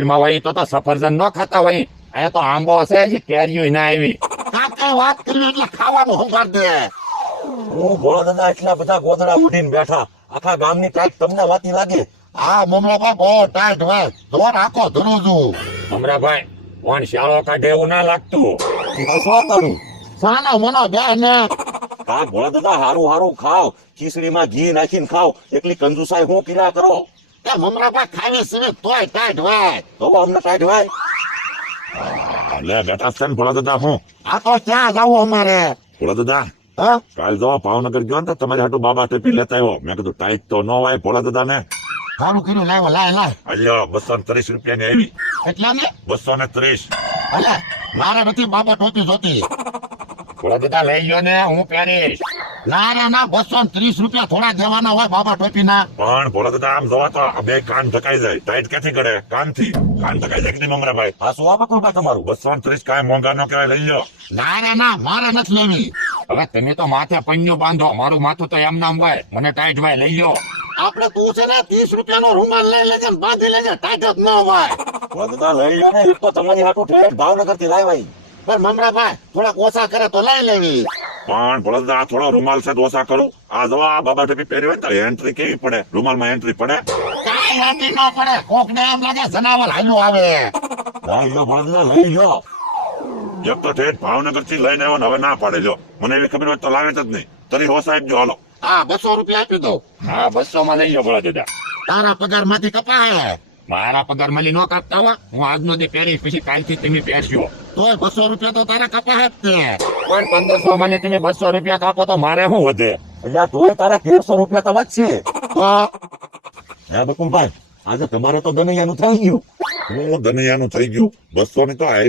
માં હોય તો સફરજન ન ખાતા હોય. અહીંયા તો આંબો છે હજી કેરીઓ ના આવી. કાકા વાત કરી એટલે ખાવાનું સંભાળ દે. હું ભોળા દાદા એટલા બધા ગોદડા ઉડીને બેઠા, આખા ગામની ટાઈટ તમને વાતી લાગે. આ મમરાભાઈ બહુ ટાઈટ હોય, જોર આખો ધરું છું. અમરાભાઈ કોણ શાળો કાઢે એવું ના લાગતું. શું કરું? સાનો મનો બે ને આ ભોળા દાદા હારું હારું ખાવ, ખીચડીમાં ઘી નાખીને ખાવ, એકલી કંજુસાઈ હું કિલા કરો. તે મમરાભાઈ ખાવી સીવી તોય ટાઈટ હોય. તો અમને ટાઈટ હોય. લે બેટા છે ને ભોળા દાદા હું. આ તો ક્યાં જવું અમારે? ભોળા દાદા હા કાલ જો ભાવનગર ગયો ને તો તમારી હાટુ બાબા ટેપી લેતા આવ્યો. મેં કીધું ટાઈટ તો ન હોય ભોળા દાદા ને. સારું કર્યું, લાવો લાય અલ્યો 230 રૂપિયા ની આવી. એટલા ને 230. ભલે મારે નથી બાબા ટોપી જોતી. ભોળા દાદા લઈ ગયો ને હું પહેરીશ. ના રે ના, 230 રૂપિયા થોડા દેવાના હોય બાબા ટોપી ના. પણ ભોળા દાદા આમ જોવા તો આ બે કાન ઢકાઈ જાય. ટાઈટ ક્યાંથી કરે? કાનથી. કાન ઢકાઈ જાય કે નહીં મમરાભાઈ? આ શું આપે કોઈ તમારું? 230 કાંઈ મોંઘા નો કહેવાય. લઈ લો. ના રે ના, મારે નથી લેવી. હવે તમે તો માથે પન્યું બાંધો, મારું માથું તો એમ નામ હોય. મને ટાઈટ હોય. લઈ લો. આપણે તું છે ને 30 રૂપિયાનો રૂમાલ લઈ લેજે ને બાંધી લેજે, ટાઈટ જ ન હોય. ભોળા દાદા લઈ લો ને, એક તો તમારી હાટુ ઠેઠ ભાવનગર થી લાવ્યા. પણ મમરાભાઈ થોડાક ઓછા કરે તો લઈ લેવી. પણ ભોળા દાદા આ થોડો રૂમાલ છે તો ઓછા કરો. આ જો આ બાબા ટેપી પહેરી હોય ને તો એન્ટ્રી કેવી પડે? રૂમાલમાં એન્ટ્રી પડે? કાંઈ વાંધી ન પડે, કોક ને એમ લાગે જનાવર હાલ્યું આવે. લઈ લો ભોળા દાદા, લઈ લો. એક તો ઠેઠ ભાવનગર થી લઈને આવ્યો ને હવે ના પાડે લ્યો. મને એવી ખબર હોય તો લાવે જ નહીં. તરી હો સાહેબ જો હાલો. હા 200 રૂપિયા આપી દો. હા 200 માં લઈ લો ભોળા દાદા. તારા પગાર માંથી કપાય. મારા પગાર મળી નો કાપતા હોય. હું આજનો દી પહેરીશ, પછી કાલથી તમે પહેરશો. તોય 200 રૂપિયા તો તારા કપાય જ તે. પણ 1500 માં તમે 200 રૂપિયા કાપો તો મારે શું વધે? એટલે તોય તારા 150 રૂપિયા તો વધશે. હા હે બકુમભાઈ, આજે તમારે તો દનૈયાનું થઈ ગયું. હું દનૈયાનું થઈ ગયું. 200 ની તો